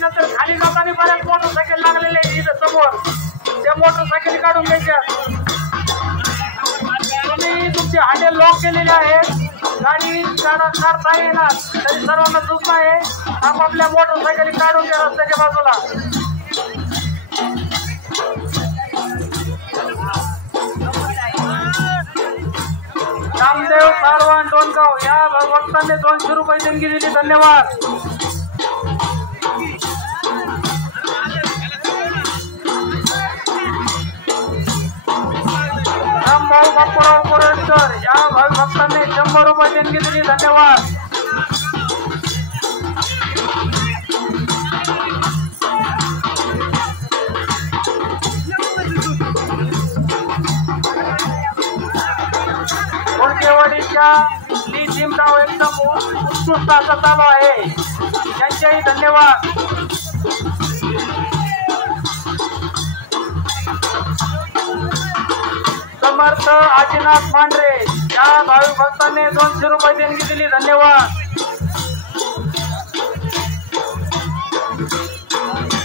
नंतर खाली जाताना बऱ्याच मोटरसायकल लागलेले आहेत इथं समोर, त्या मोटरसायकल काढून घ्यायच्या. तुम्ही तुमचे हँडल लॉक केलेले आहेत, गाडी काढता येणार तरी सर्वांना सूचना आहे आपापल्या मोटरसायकली काढून घ्या रस्त्याच्या बाजूला. नामदेव सारवान डोणगाव या भक्तांनी 200 रुपये देणगी दिली, धन्यवाद. रामभाऊ बापूराव कोरेकर या भक्तांनी 100 रुपये देणगी दिली, धन्यवाद. कोणकेवाडीच्या ली जिमराव एकदम उत्कृष्ट असं चालू आहे, त्यांचेही धन्यवाद. समर्थ आजीनाथ मांढरे या भाविक भक्तांनी 200 रुपये देणगी दिली, धन्यवाद.